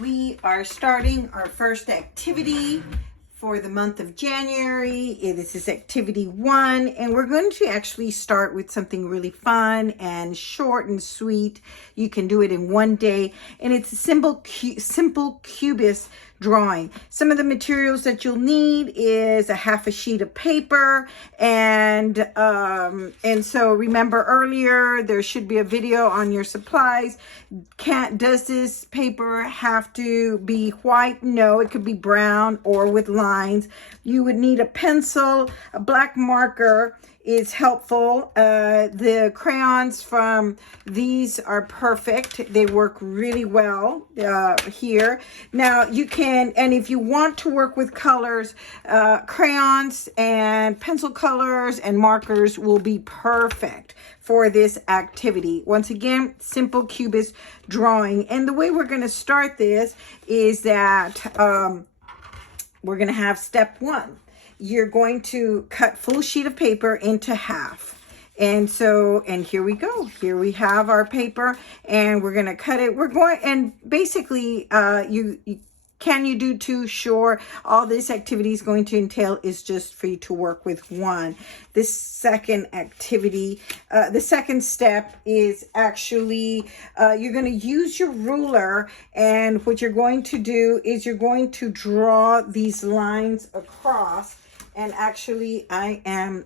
We are starting our first activity for the month of January. This is activity 1, and we're going to actually start with something really fun and short and sweet. You can do it in one day, and it's a simple cubist drawing. Some of the materials that you'll need is a half a sheet of paper, and so remember earlier there should be a video on your supplies. Does this paper have to be white? No, it could be brown or with lines. You would need a pencil. A black marker is helpful. The crayons from these are perfect. They work really well here. Now you can, and if you want to work with colors, crayons and pencil colors and markers will be perfect for this activity. Once again, simple cubist drawing. And the way we're going to start this is that we're going to have step 1. You're going to cut full sheet of paper into half. And here we go. Here we have our paper, and we're going to cut it. We're going, and basically, can you do 2? Sure. All this activity is going to entail is just for you to work with 1. This second activity, the second step is actually, you're going to use your ruler, and what you're going to do is you're going to draw these lines across. And actually, I'm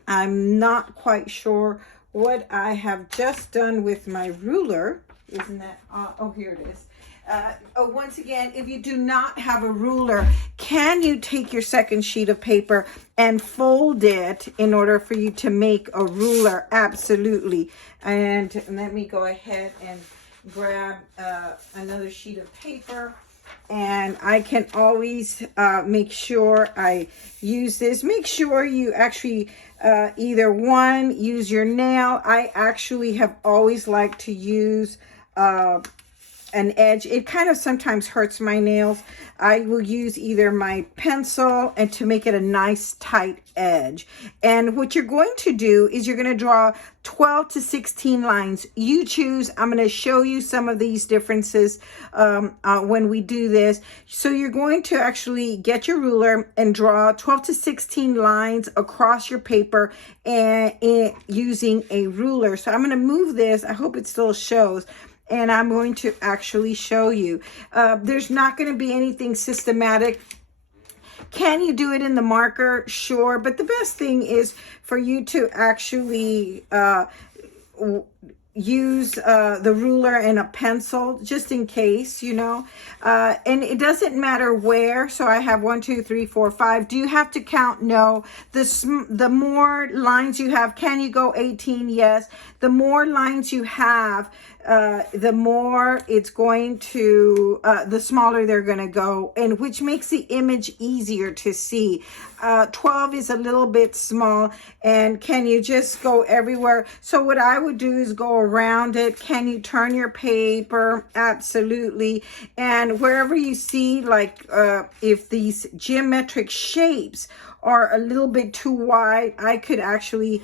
not quite sure what I have just done with my ruler. Isn't that, oh, here it is. Once again, if you do not have a ruler, can you take your second sheet of paper and fold it in order for you to make a ruler? Absolutely. And let me go ahead and grab another sheet of paper. And I can always make sure I use this. Make sure you actually either use your nail. I actually have always liked to use an edge. It kind of sometimes hurts my nails. I will use either my pencil and to make it a nice tight edge. And what you're going to do is you're going to draw 12 to 16 lines. You choose. I'm going to show you some of these differences when we do this. So you're going to actually get your ruler and draw 12 to 16 lines across your paper and using a ruler. So I'm going to move this. I hope it still shows. And I'm going to actually show you. There's not going to be anything systematic. Can you do it in the marker? Sure. But the best thing is for you to actually use the ruler and a pencil just in case, you know. And it doesn't matter where. So I have 1, 2, 3, 4, 5. Do you have to count? No. The more lines you have, can you go 18? Yes. The more lines you have, the more it's going to, the smaller they're going to go, and which makes the image easier to see. 12 is a little bit small, and can you just go everywhere? So what I would do is go around it. Can you turn your paper? Absolutely. And wherever you see, like if these geometric shapes are a little bit too wide, I could actually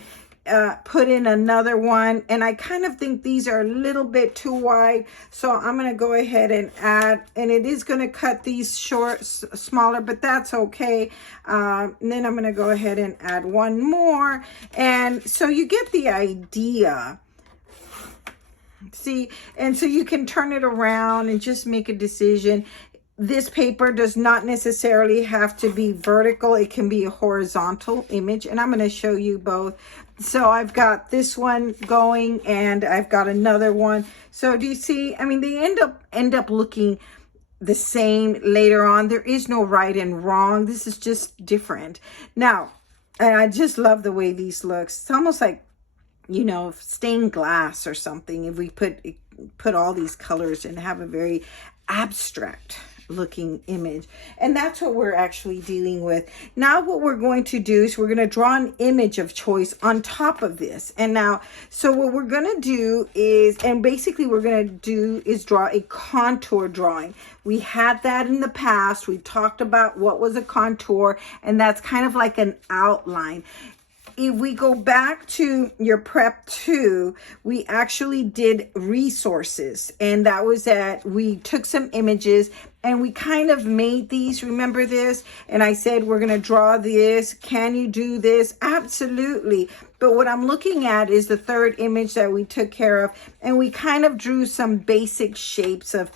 put in another one, and I kind of think these are a little bit too wide, so I'm going to go ahead and add, and it is going to cut these smaller, but that's okay. And then I'm going to go ahead and add one more, and so you get the idea. See, and so you can turn it around and just make a decision. This paper does not necessarily have to be vertical. It can be a horizontal image, and I'm going to show you both. So I've got this one going, and I've got another one. So do you see? I mean, they end up looking the same later on. There is no right and wrong. This is just different. Now, and I just love the way these looks. It's almost like, you know, stained glass or something. If we put all these colors and have a very abstract looking image, and that's what we're actually dealing with. Now what we're going to do is we're going to draw an image of choice on top of this. And now, so what we're going to do is, and basically we're going to do is draw a contour drawing. We had that in the past. We talked about what was a contour, and that's kind of like an outline. If we go back to your prep 2, we actually did resources, and that was that we took some images and we kind of made these, remember this? And I said, we're going to draw this. Can you do this? Absolutely. But what I'm looking at is the third image that we took care of, and we kind of drew some basic shapes of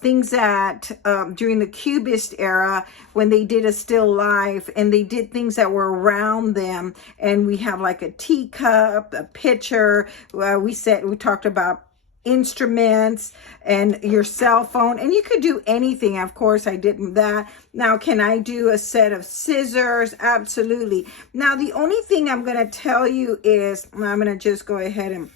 things that during the Cubist era, when they did a still life, and they did things that were around them. And we have like a teacup, a pitcher. We talked about instruments and your cell phone, and you could do anything. Of course, I didn't that. Now, can I do a set of scissors? Absolutely. Now, the only thing I'm going to tell you is, I'm going to just go ahead and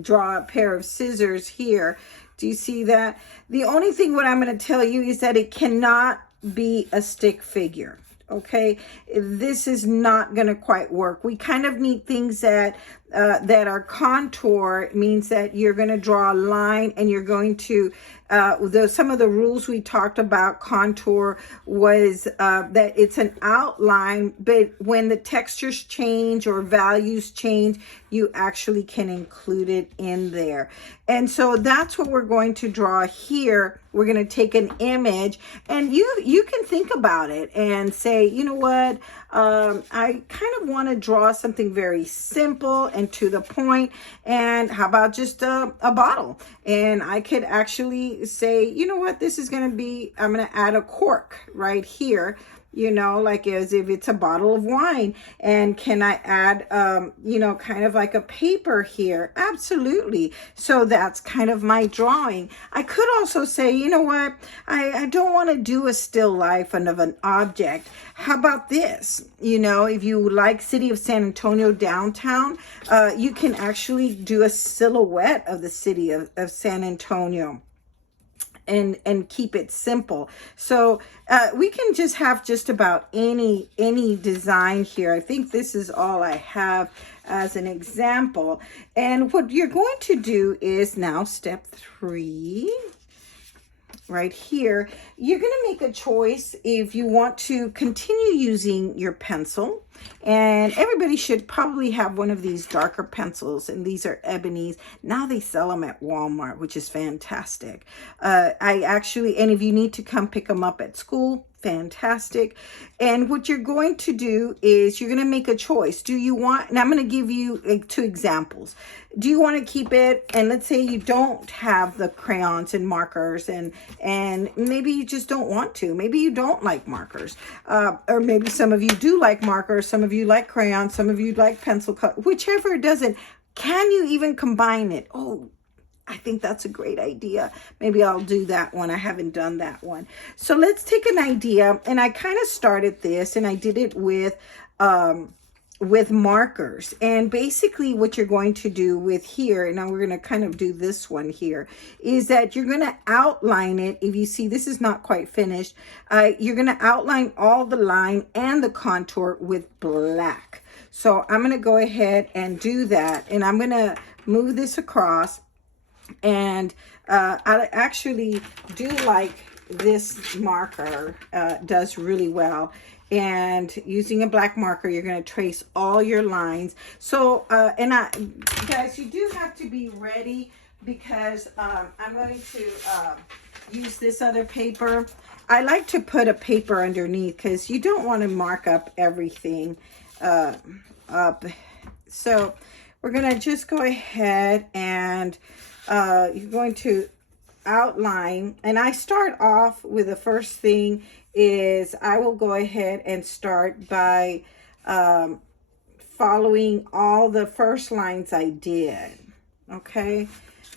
draw a pair of scissors here. Do you see that? The only thing what I'm going to tell you is that it cannot be a stick figure. Okay, this is not going to quite work. We kind of need things that are contour. It means that you're going to draw a line, and you're going to some of the rules we talked about contour was that it's an outline, but when the textures change or values change, you actually can include it in there. And so that's what we're going to draw here. We're going to take an image, and you can think about it and say, you know what, I kind of want to draw something very simple and to the point. And how about just a bottle? And I could actually say, you know what, this is going to be, I'm going to add a cork right here, you know, like as if it's a bottle of wine. And can I add, you know, kind of like a paper here? Absolutely. So that's kind of my drawing. I could also say, you know what, I don't want to do a still life of an object. How about this? You know, if you like City of San Antonio downtown, you can actually do a silhouette of the city of San Antonio. And keep it simple. So we can just have just about any design here. I think this is all I have as an example. And what you're going to do is now step 3. Right here, you're going to make a choice if you want to continue using your pencil. And everybody should probably have one of these darker pencils, and these are ebonies. Now they sell them at Walmart, which is fantastic. And if you need to come pick them up at school, fantastic. And what you're going to do is you're going to make a choice. Do you want, and I'm going to give you 2 examples. Do you want to keep it, and let's say you don't have the crayons and markers, and maybe you just don't want to. Maybe you don't like markers, or maybe some of you do like markers, some of you like crayons, some of you like pencil color, whichever it doesn't. Can you even combine it? Oh, I think that's a great idea. Maybe I'll do that one. I haven't done that one. So let's take an idea, and I kind of started this, and I did it with markers. And basically what you're going to do with here, and now we're going to kind of do this one here, is that you're going to outline it. If you see, this is not quite finished. You're going to outline all the line and the contour with black. So I'm going to go ahead and do that, and I'm going to move this across. And I actually do like this marker, does really well. And using a black marker, you're going to trace all your lines. So, guys, you do have to be ready, because I'm going to use this other paper. I like to put a paper underneath, because you don't want to mark up everything up. So we're going to just go ahead and you're going to outline, and I start off with the first thing is I will go ahead and start by following all the first lines I did. Okay,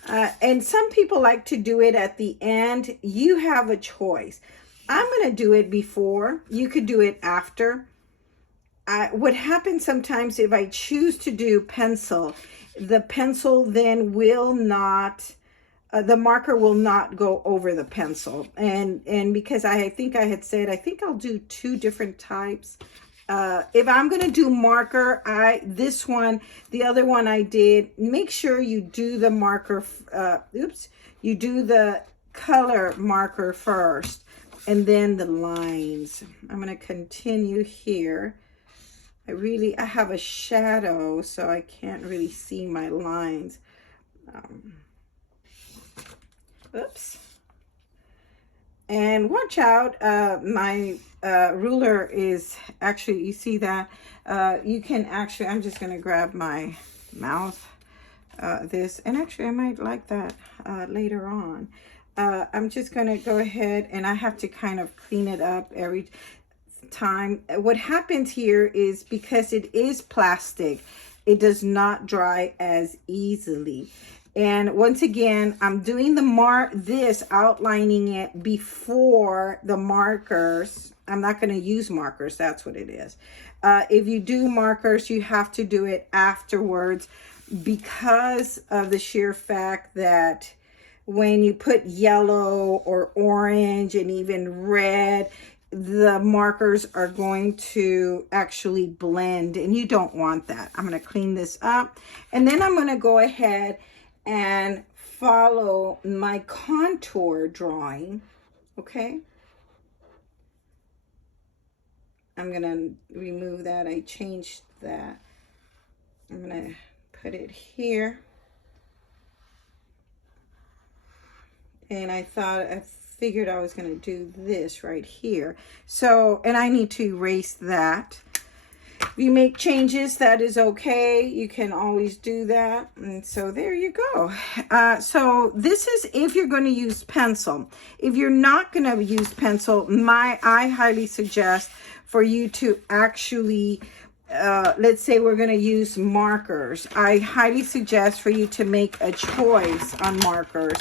and some people like to do it at the end. You have a choice. I'm going to do it before. You could do it after. What happens sometimes if I choose to do pencil, the pencil then will not, the marker will not go over the pencil. And because I think I had said, I think I'll do 2 different types. If I'm going to do marker, this one, the other one I did, make sure you do the marker, you do the color marker first, and then the lines. I'm going to continue here. I have a shadow, so I can't really see my lines. Oops. And watch out, my ruler is actually, you see that? You can actually, I'm just going to grab my mouth, this, and actually I might like that later on. I'm just going to go ahead, and I have to kind of clean it up every time. What happens here is because it is plastic, it does not dry as easily. And once again, I'm doing this outlining it before the markers. I'm not going to use markers. That's what it is. If you do markers, you have to do it afterwards, because of the sheer fact that when you put yellow or orange and even red, the markers are going to actually blend, and you don't want that. I'm going to clean this up, and then I'm going to go ahead and follow my contour drawing. Okay, I'm going to remove that. I changed that. I'm going to put it here. And I figured I was going to do this right here. So, and I need to erase that. If you make changes, that is okay. You can always do that. And so there you go. So this is if you're going to use pencil. If you're not going to use pencil, I highly suggest for you to actually, let's say we're going to use markers. I highly suggest for you to make a choice on markers.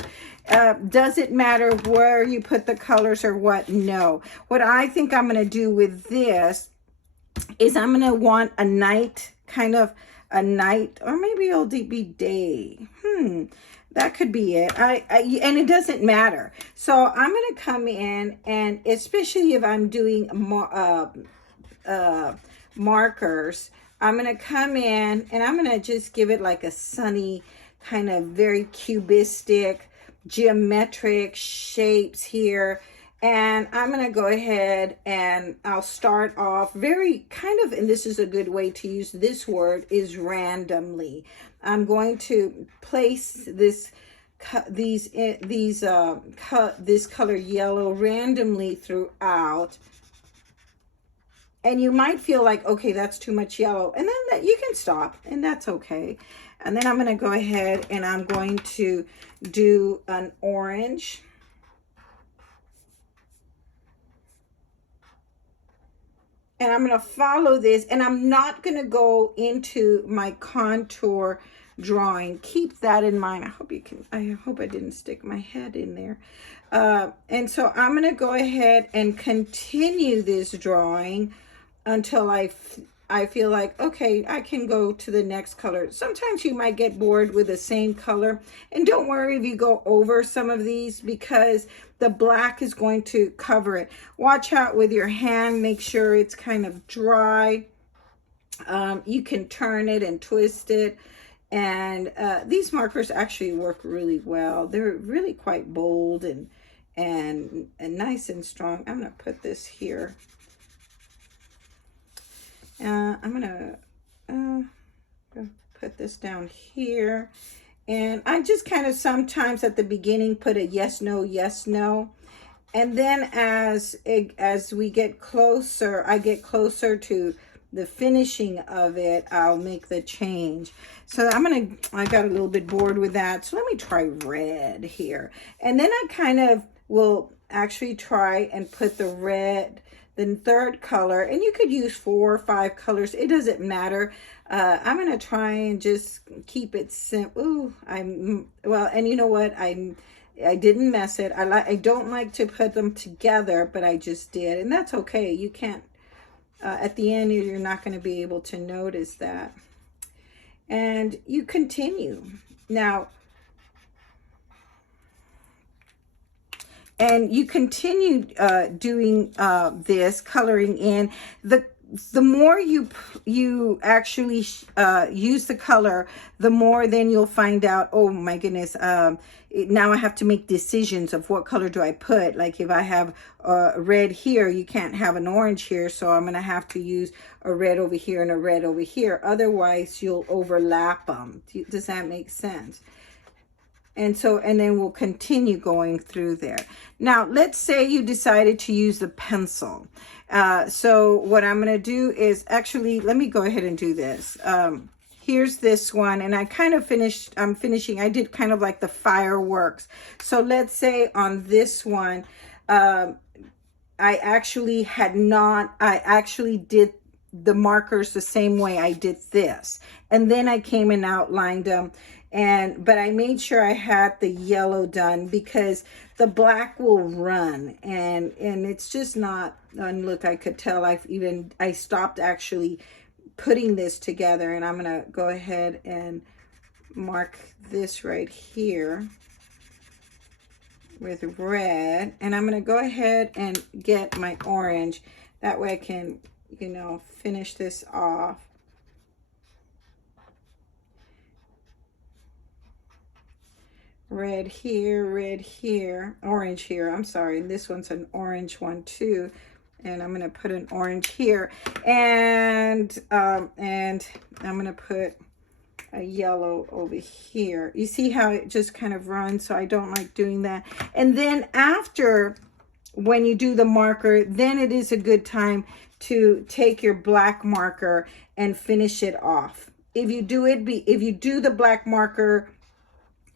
Does it matter where you put the colors or what? No. What I think I'm going to do with this is I'm going to want a night, kind of a night, or maybe it'll be day. That could be it. And it doesn't matter. So I'm going to come in, and especially if I'm doing markers, I'm going to come in and I'm going to just give it like a sunny, kind of very cubistic, geometric shapes here. And I'm going to go ahead and I'll start off very kind of, and this is a good way to use this word, is randomly. I'm going to place this color yellow randomly throughout. And you might feel like, okay, that's too much yellow. And then you can stop, and that's okay. And then I'm going to go ahead and I'm going to do an orange. And I'm going to follow this, and I'm not going to go into my contour drawing. Keep that in mind. I hope I didn't stick my head in there. And so I'm going to go ahead and continue this drawing until I feel like, okay, I can go to the next color. Sometimes you might get bored with the same color. And don't worry if you go over some of these, because the black is going to cover it. Watch out with your hand. Make sure it's kind of dry. You can turn it and twist it. And these markers actually work really well. They're really quite bold and nice and strong. I'm going to put this here. I'm going to put this down here. And I just kind of sometimes at the beginning put a yes, no. And then as we get closer, I get closer to the finishing of it, I'll make the change. So I got a little bit bored with that. So let me try red here. And then I kind of will actually try and put the red, the third color, and you could use 4 or 5 colors. It doesn't matter. I'm going to try and just keep it simple. Well, and you know what? I didn't mess it. I don't like to put them together, but I just did. And that's okay. You can't, at the end, you're not going to be able to notice that. And you continue. Now, and you continue doing this, coloring in. The more you actually use the color, the more then you'll find out, oh my goodness, now I have to make decisions of what color do I put. Like if I have red here, you can't have an orange here, so I'm going to have to use a red over here and a red over here. Otherwise, you'll overlap them. Does that make sense? And so, and then we'll continue going through there. Now, let's say you decided to use the pencil. So what I'm going to do is actually, let me go ahead and do this. Here's this one, and I kind of I'm finishing, I did kind of like the fireworks. So let's say on this one, I actually did the markers the same way I did this. And then I came and outlined them. But I made sure I had the yellow done because the black will run, and it's just not, and look, I could tell I stopped actually putting this together, and I'm gonna go ahead and mark this right here with red, and I'm gonna go ahead and get my orange. That way I can, you know, finish this off. Red here, orange here. I'm sorry, this one's an orange one too. And I'm gonna put an orange here. And I'm gonna put a yellow over here. You see how it just kind of runs, so I don't like doing that. And then after, when you do the marker, then it is a good time to take your black marker and finish it off. If you do the black marker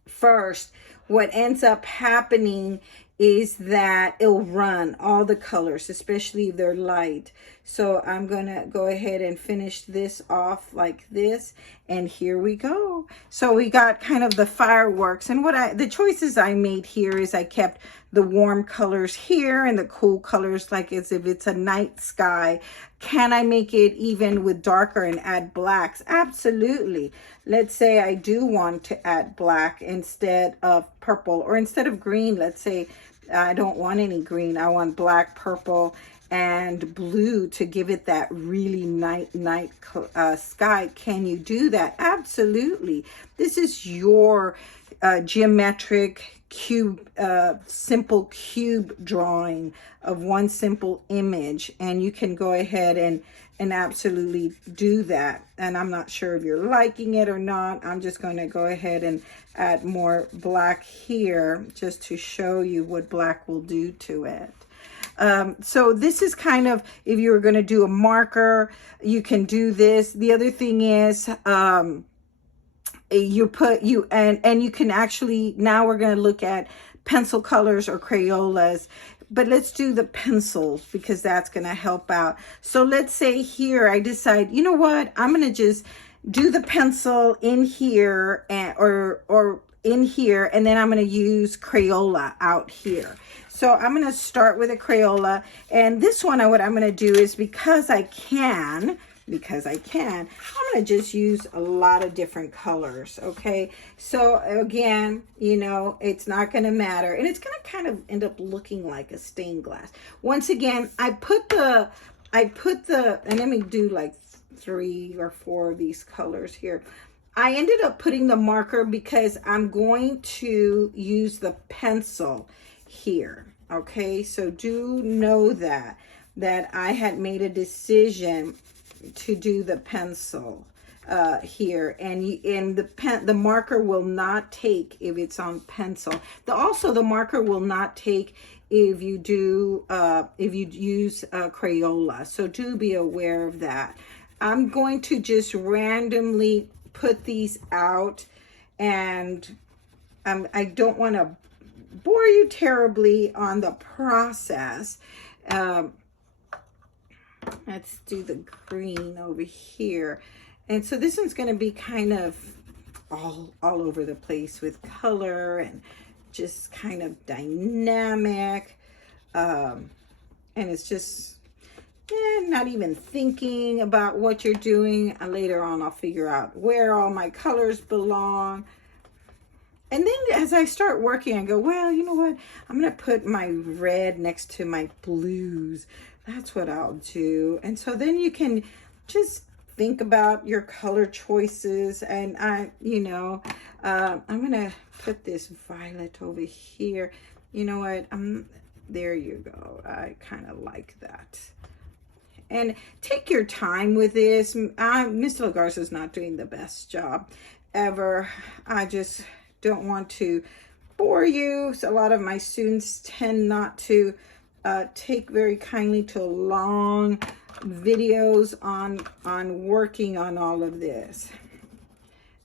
first, what ends up happening is that it'll run all the colors, especially if they're light. So I'm gonna go ahead and finish this off like this, and here we go. So we got kind of the fireworks, and the choices I made here is I kept the warm colors here and the cool colors like as if it's a night sky. Can I make it even with darker and add blacks? Absolutely. Let's say I do want to add black instead of purple, or instead of green. Let's say I don't want any green. I want black, purple, and blue to give it that really night sky. Can you do that? Absolutely. This is your geometric cube, simple cube drawing of one simple image, and you can go ahead and absolutely do that. And I'm not sure if you're liking it or not. I'm just going to go ahead and add more black here just to show you what black will do to it. So this is kind of, if you were going to do a marker, you can do this. The other thing is, you can actually, now we're going to look at pencil colors or Crayolas, but let's do the pencils because that's going to help out. So let's say here I decide, you know what, I'm going to just do the pencil in here, or in here, and then I'm going to use Crayola out here. So I'm going to start with a Crayola, and this one, what I'm going to do is, because I can, I'm going to just use a lot of different colors, okay? So again, you know, it's not going to matter, and it's going to kind of end up looking like a stained glass. Once again, I put the, and let me do like 3 or 4 of these colors here. I ended up putting the marker because I'm going to use the pencil here, okay? So do know that I had made a decision to do the pencil here, and the marker will not take if it's on pencil. Also the marker will not take if you do if you use Crayola, so do be aware of that. I'm going to just randomly put these out, and I don't want to bore you terribly on the process. Let's do the green over here. And so this one's going to be kind of all over the place with color and just kind of dynamic. And it's just not even thinking about what you're doing. And later on, I'll figure out where all my colors belong. And then as I start working, I go, well, you know what? I'm going to put my red next to my blues. That's what I'll do. And so then you can just think about your color choices. And I'm going to put this violet over here. You know what? There you go. I kind of like that. And take your time with this. Mr. LaGarza is not doing the best job ever. I just don't want to bore you. So a lot of my students tend not to take very kindly to long videos on working on all of this.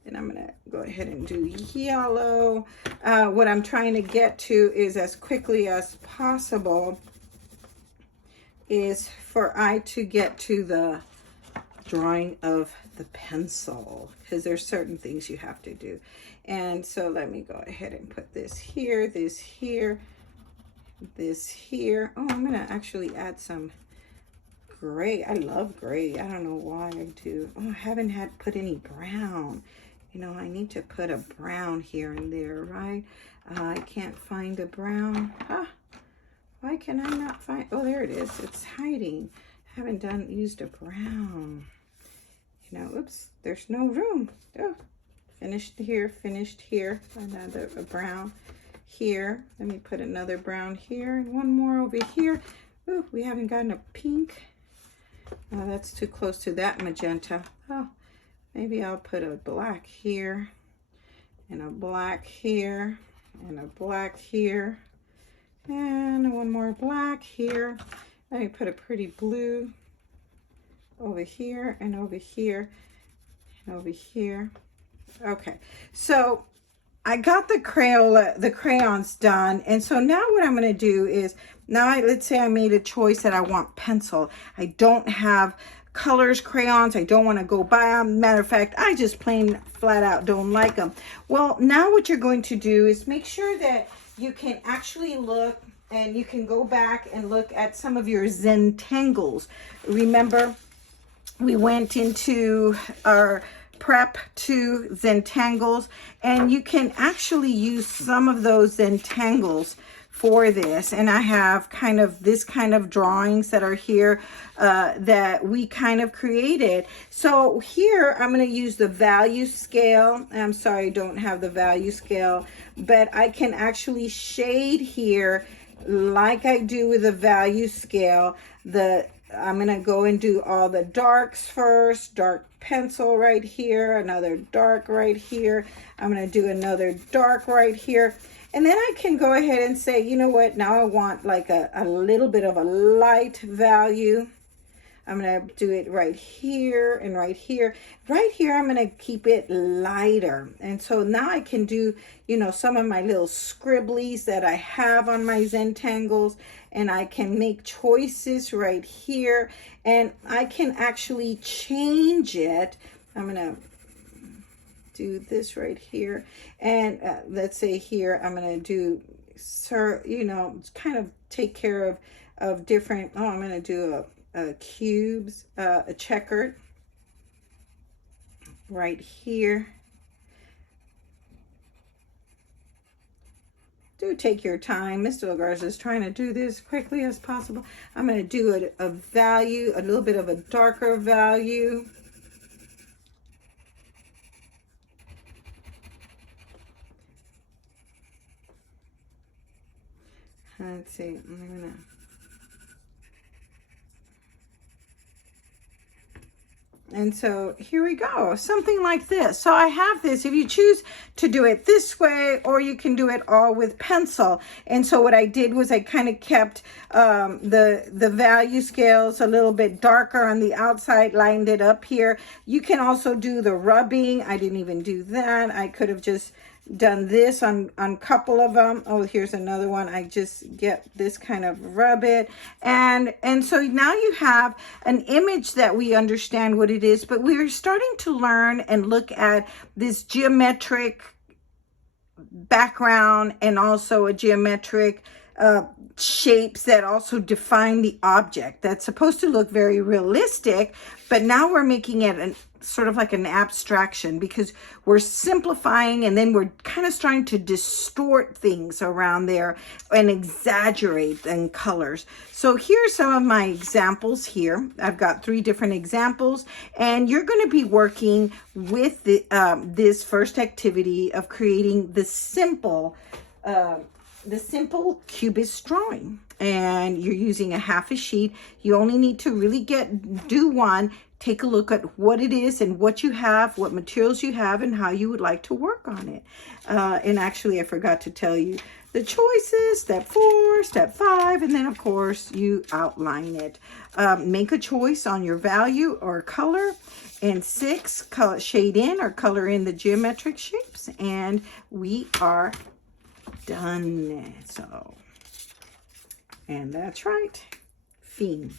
And I'm gonna go ahead and do yellow. What I'm trying to get to is, as quickly as possible, is for I to get to the drawing of the pencil, because there's certain things you have to do. And so let me go ahead and put this here, this here, this here. Oh, I'm gonna actually add some gray. I love gray. I don't know why I do. Oh, I haven't had put any brown. You know, I need to put a brown here and there, right? I can't find a brown. Why can I not find? Oh, there it is. It's hiding. I haven't used a brown. You know, oops, there's no room. Oh, finished here, another a brown here. Let me put another brown here and one more over here. Oh, we haven't gotten a pink. Oh, that's too close to that magenta. Oh, maybe I'll put a black here and a black here and a black here and one more black here. Let me put a pretty blue over here and over here and over here. Okay, so I got the crayons done, and so now what I'm going to do is, let's say I made a choice that I want pencil. I don't have colors, crayons. I don't want to go buy them. Matter of fact, I just plain flat out don't like them. Well, now what you're going to do is make sure that you can actually look, and you can go back and look at some of your Zentangles. Remember, we went into our prep to Zentangles, and you can actually use some of those Zentangles for this. And I have kind of this kind of drawings that are here that we kind of created. So here I'm going to use the value scale. I'm sorry I don't have the value scale, but I can actually shade here like I do with the value scale. I'm going to go and do all the darks first. Dark pencil right here, another dark right here. I'm going to do another dark right here. And then I can go ahead and say, you know what, now I want like a little bit of a light value. I'm going to do it right here and right here. Right here, I'm going to keep it lighter. And so now I can do, you know, some of my little scribblies that I have on my Zentangles, and I can make choices right here, and I can actually change it. I'm going to do this right here. And let's say here, I'm going to do, you know, kind of take care of different, I'm going to do cubes, a checkered right here. Do take your time. Mr. Garza is trying to do this quickly as possible. I'm going to do a value, a little bit of a darker value. Let's see, I'm going to and so here we go, something like this. So I have this, if you choose to do it this way, or you can do it all with pencil. And so what I did was I kind of kept the value scales a little bit darker on the outside, lined it up here. You can also do the rubbing. I didn't even do that. I could have just done this on a couple of them. Oh, here's another one. I just get this kind of rub it, and so now you have an image that we understand what it is, but we're starting to learn and look at this geometric background and also a geometric shapes that also define the object. That's supposed to look very realistic, but now we're making it sort of like an abstraction, because we're simplifying, and then we're kind of starting to distort things around there and exaggerate in colors. So here's some of my examples here. I've got 3 different examples, and you're going to be working with this first activity of creating the simple the simple cubist drawing, and you're using a half a sheet. You only need to really do one. Take a look at what it is and what you have, what materials you have, and how you would like to work on it. And actually, I forgot to tell you the choices: step 4, step 5, and then of course you outline it. Make a choice on your value or color. And 6, shade in or color in the geometric shapes, and we are done. So, and that's right, fin.